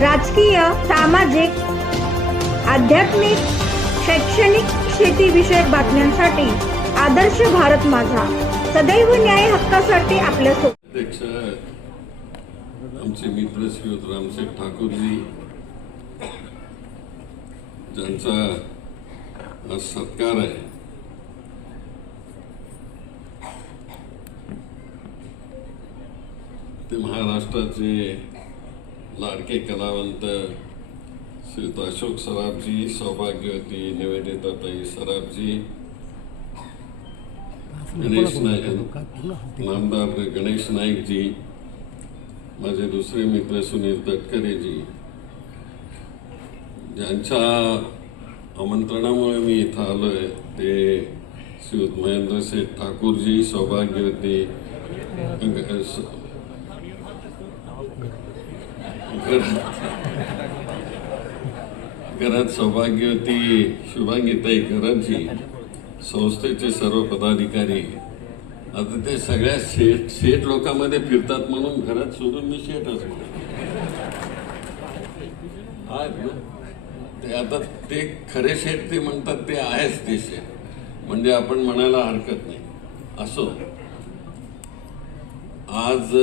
राजकीय सामाजिक आध्यात्मिक शैक्षणिक शेतीविषयक बातम्यांसाठी आदर्श भारत माझा. सदैव न्याय हक्कासाठी आपल्या अध्यक्ष आमचे मित्र श्रीयुत रामसेठ ठाकूरजी ज्यांचा आज सत्कार आहे. ते महाराष्ट्राचे लाडके कलावंत श्रीयुत अशोक सराफजी सौभाग्यवती निवेदिताताई सराफजी गणेश नायक नामदार गणेश नाईकजी माझे दुसरे मित्र सुनील तटकरेजी. ज्यांच्या आमंत्रणामुळे मी इथं आलो आहे ते श्रीयुत महेंद्र शेठ ठाकूरजी सौभाग्यवती घरात सौभाग्यवती शुभांगीताई करंजी संस्थेचे सर्व पदाधिकारी. आता ते सगळ्या शेठ शेठ लोकांमध्ये फिरतात म्हणून घरात सोडून मी शेठ असतो. आहेत ना? ते आता ते खरे शेठ ते म्हणतात ते आहेच ते शेठ म्हणजे आपण म्हणायला हरकत नाही. असो. आज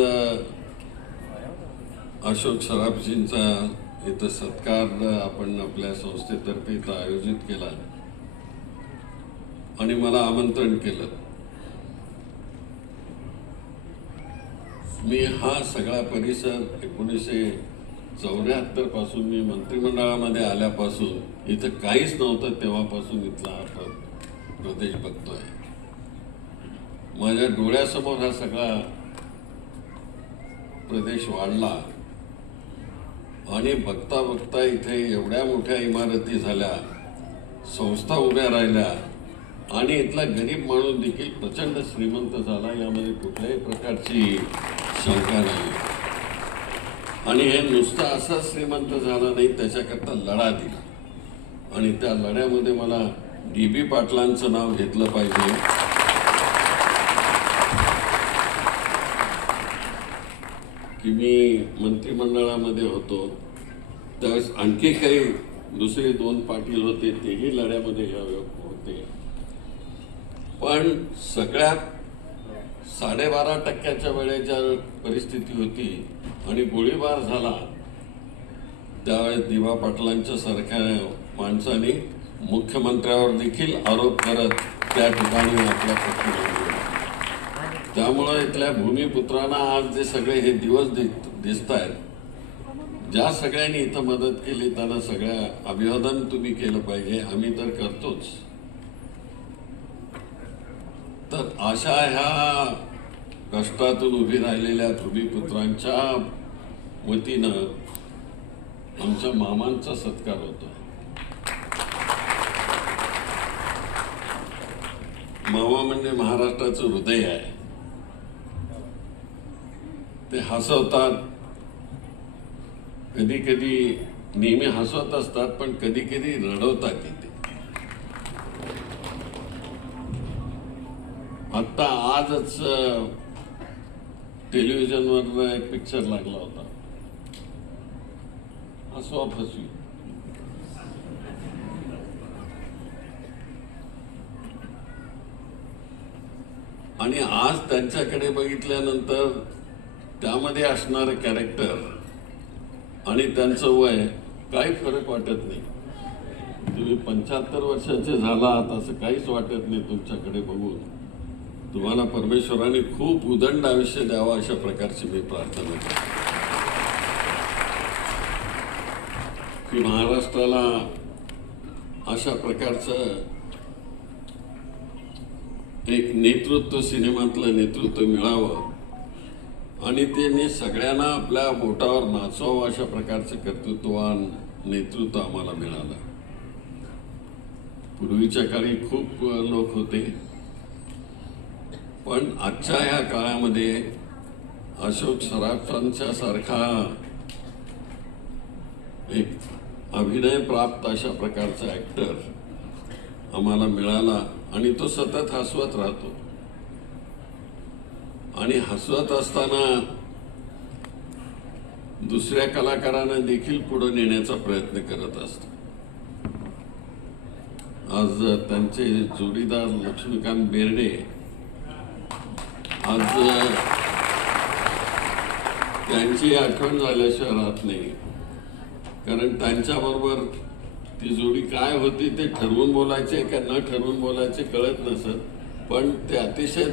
अशोक सराफजींचा इथं सत्कार आपण आपल्या संस्थेतर्फे इथं आयोजित केला. आणि मला आमंत्रण केलं. मी हा सगळा परिसर एकोणीसशे चौऱ्याहत्तरपासून मी मंत्रिमंडळामध्ये आल्यापासून इथं काहीच नव्हतं तेव्हापासून इथला हा प्रदेश बघतोय. माझ्या डोळ्यासमोर हा सगळा प्रदेश वाढला. आणि बघता बघता इथे एवढ्या मोठ्या इमारती झाल्या संस्था उभ्या राहिल्या आणि इथला गरीब माणूस देखील प्रचंड श्रीमंत झाला. यामध्ये कुठल्याही प्रकारची शंका नाही. आणि हे नुसतं असं श्रीमंत झाला नाही त्याच्याकरता लढा दिला. आणि त्या लढ्यामध्ये मला डी बी पाटलांचं नाव घेतलं पाहिजे. की मी मंत्रिमंडळामध्ये होतो. त्यावेळेस आणखी काही दुसरे दोन पाटील होते तेही लढ्यामध्ये ह्या होते. पण सगळ्यात साडेबारा टक्क्याच्या वेळेच्या परिस्थिती होती आणि गोळीबार झाला. त्यावेळेस दिवा पाटलांच्या सारख्या माणसाने मुख्यमंत्र्यावर देखील आरोप करत त्या ठिकाणी आपला पक्ष त्यामुळं इथल्या भूमिपुत्रांना आज जे सगळे हे दिवस दिसत आहेत ज्या सगळ्यांनी इथं मदत केली त्यांना सगळ्या अभिवादन तुम्ही केलं पाहिजे आम्ही तर करतोच. तर अशा ह्या कष्टातून उभी राहिलेल्या भूमिपुत्रांच्या वतीनं आमच्या मामांचा सत्कार होतो. मामा म्हणजे महाराष्ट्राचं हृदय आहे. ते हसवतात. कधी कधी नेहमी हसवत असतात पण कधी कधी रडवतात तिथे. आत्ता आजच टेलिव्हिजनवर एक पिक्चर लागला होता. हसवा फसवी आणि आज त्यांच्याकडे बघितल्यानंतर त्यामध्ये असणारं कॅरेक्टर आणि त्यांचं वय काही फरक वाटत नाही. तुम्ही पंच्याहत्तर वर्षाचे झाला आहात असं काहीच वाटत नाही तुमच्याकडे बघून. तुम्हाला परमेश्वराने खूप उदंड आयुष्य द्यावं अशा प्रकारची मी प्रार्थना करतो. की महाराष्ट्राला अशा प्रकारचं एक नेतृत्व सिनेमातलं नेतृत्व मिळावं. आणि त्यांनी सगळ्यांना आपल्या बोटावर नाचवावं अशा प्रकारचं कर्तृत्ववान नेतृत्व आम्हाला मिळालं. पूर्वीच्या काळी खूप लोक होते. पण आजच्या ह्या काळामध्ये अशोक सराफांच्या सारखा एक अभिनय प्राप्त अशा प्रकारचा ऍक्टर आम्हाला मिळाला आणि तो सतत हसवत राहतो. आणि हसवत असताना दुसऱ्या कलाकारांना देखील पुढे नेण्याचा प्रयत्न करत असतो आज त्यांचे जोडीदार लक्ष्मीकांत बेर्डे आज त्यांची आठवण झाल्याशिवाय राहत नाही. कारण त्यांच्याबरोबर ती जोडी काय होती ते ठरवून बोलायचे का न ठरवून बोलायचे कळत नसत. पण ते अतिशय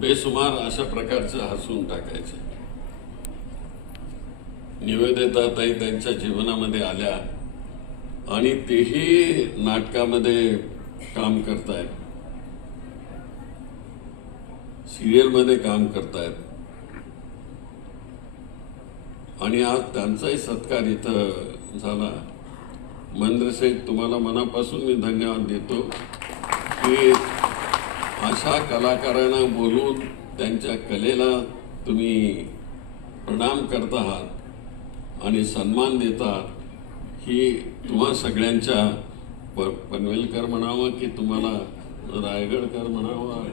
बेसुमार अशा प्रकारचं हसून टाकायचे. निवेदिताताई त्यांच्या जीवनामध्ये आल्या आणि तेही नाटकामध्ये काम करतायत. सिरियलमध्ये काम करतायत. आणि आज त्यांचाही सत्कार इथं झाला. महेंद्र तुम्हाला मनापासून मी धन्यवाद देतो की अशा कलाकारांना बोलून त्यांच्या कलेला तुम्ही प्रणाम करत आहात आणि सन्मान देता ही तुम्हा सगळ्यांच्या प पनवेलकर म्हणावं की तुम्हाला रायगडकर म्हणावं?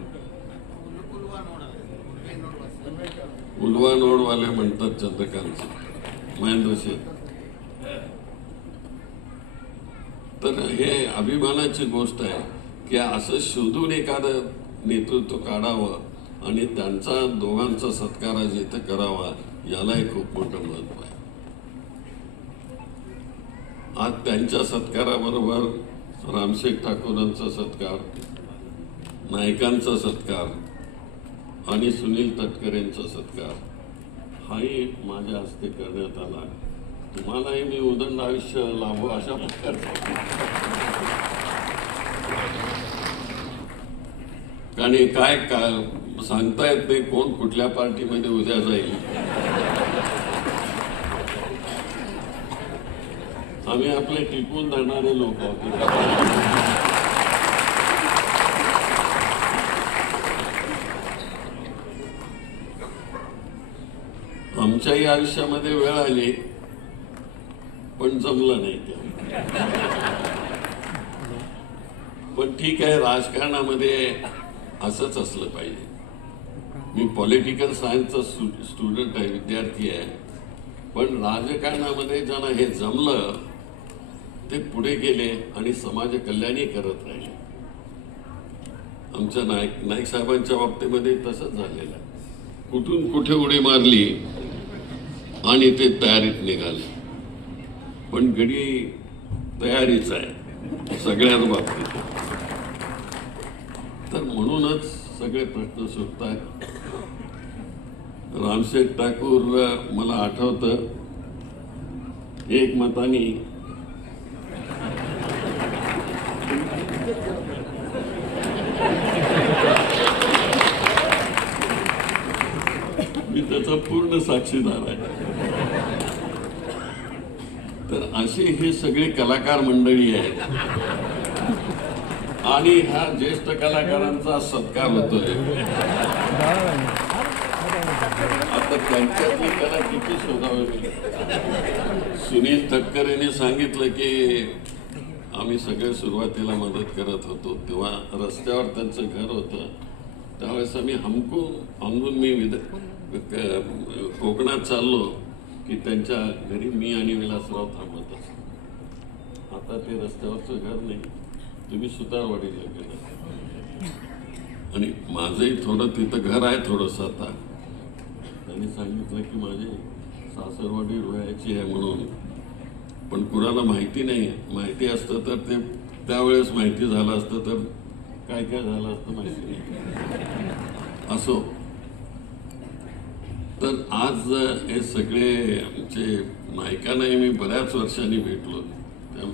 उलवा नोडवाले म्हणतात चंद्रकांत महेंद्र शेठ. तर हे अभिमानाची गोष्ट आहे. की असं शोधून एखादं नेतृत्व काढावं आणि त्यांचा दोघांचा सत्कार जिथं करावा यालाही खूप मोठं महत्त्व आहे. आज त्यांच्या सत्काराबरोबर रामशेख ठाकूरांचा सत्कार नायकांचा सत्कार आणि सुनील तटकरेंचा सत्कार हाही माझ्या हस्ते करण्यात आला. तुम्हालाही मी उदंड आयुष्य लाभो अशा प्रकारचा. आणि काय काय सांगता येत नाही कोण कुठल्या पार्टीमध्ये उद्या जाईल. आम्ही आपले टिकून धरणारे लोक आमच्याही आयुष्यामध्ये वेळ आली पण जमलं नाही ते. पण ठीक आहे राजकारणामध्ये असंच असलं पाहिजे. मी पॉलिटिकल सायन्सचा स्टुडंट आहे विद्यार्थी आहे. पण राजकारणामध्ये ज्यांना हे जमलं ते पुढे गेले आणि समाज कल्याणही करत राहिले. आमच्या नाईक नाईक साहेबांच्या बाबतीमध्ये तसंच झालेलं आहे. कुठून कुठे उडी मारली आणि ते तयारीत निघाले. पण गडी तयारीच आहे सगळ्याच बाबतीत. तर म्हणूनच सगळे प्रश्न सुटतात रामशेठ ठाकूर मला आठवतं एक मतानी मी त्याचा पूर्ण साक्षीदार आहे. तर असे हे सगळे कलाकार मंडळी आहेत. आणि ह्या ज्येष्ठ कलाकारांचा सत्कार होतोय. आता त्यांच्यातली कला किती शोधावी? सुनील तटकरेने यांनी सांगितलं की आम्ही सगळे सुरुवातीला मदत करत होतो. तेव्हा रस्त्यावर त्यांचं घर होतं. त्यावेळेस आम्ही हमकून हमकून मी विद कोकणात चाललो की त्यांच्या घरी मी आणि विलासराव थांबत असतो. आता ते रस्त्यावरचं घर नाही. तुम्ही सुतारवाडीला गेला. आणि माझंही थोडं तिथं घर आहे थोडंसं आता. त्यांनी सांगितलं की माझी सासरवाडी रोयाची आहे म्हणून. पण कुणाला माहिती नाही. माहिती असतं तर ते त्यावेळेस माहिती झालं असतं तर काय काय झालं असतं माहिती नाही. असो. तर आज हे सगळे आमचे नायकांनाही मी बऱ्याच वर्षांनी भेटलो. त्या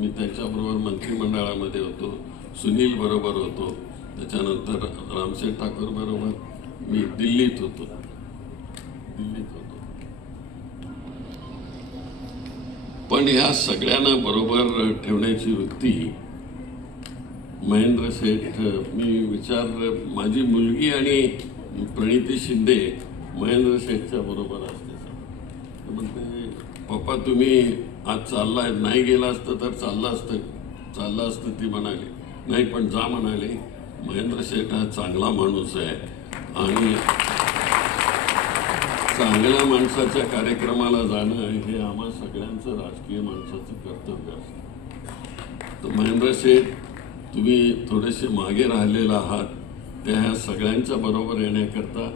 मी त्यांच्याबरोबर मंत्रिमंडळामध्ये होतो सुनील बरोबर होतो त्याच्यानंतर रामशेठ ठाकूर बरोबर मी दिल्लीत होतो. दिल्लीत होतो. पण ह्या सगळ्यांना बरोबर ठेवण्याची वृत्ती महेंद्र शेठ मी विचार माझी मुलगी आणि प्रणिती शिंदे महेंद्र शेठच्या बरोबर असते. म्हणते पप्पा तुम्ही आज चाललाय नाही गेला असतं तर चाललं असतं. चाललं असतं ती म्हणाली. नाही पण जा म्हणाली. महेंद्र शेठ हा चांगला माणूस आहे. आणि चांगल्या माणसाच्या कार्यक्रमाला जाणं हे आम्हा सगळ्यांचं राजकीय माणसाचं कर्तव्य असतं. तर महेंद्र शेठ तुम्ही थोडेसे मागे राहिलेला आहात. त्या ह्या सगळ्यांच्या बरोबर येण्याकरता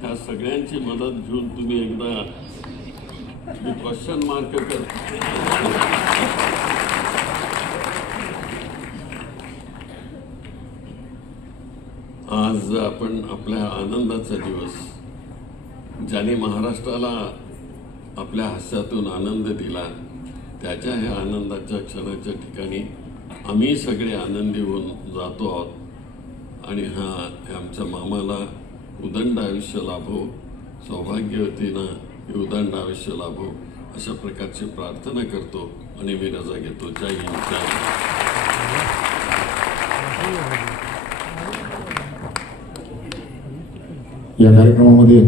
ह्या सगळ्यांची मदत घेऊन तुम्ही एकदा क्वेश्चन मार्क कर आज आपण आपल्या आनंदाचा दिवस ज्याने महाराष्ट्राला आपल्या हास्यातून आनंद दिला त्याच्या ह्या आनंदाच्या क्षणाच्या ठिकाणी आम्ही सगळे आनंदी होऊन जातो आहोत. आणि हा आमच्या मामाला उदंड आयुष्य लाभो सौभाग्यवतीनं हे उदंड आयुष्य लाभो अशा प्रकारची प्रार्थना करतो आणि मी रजा घेतो. जय हिंद जय या कार्यक्रमामध्ये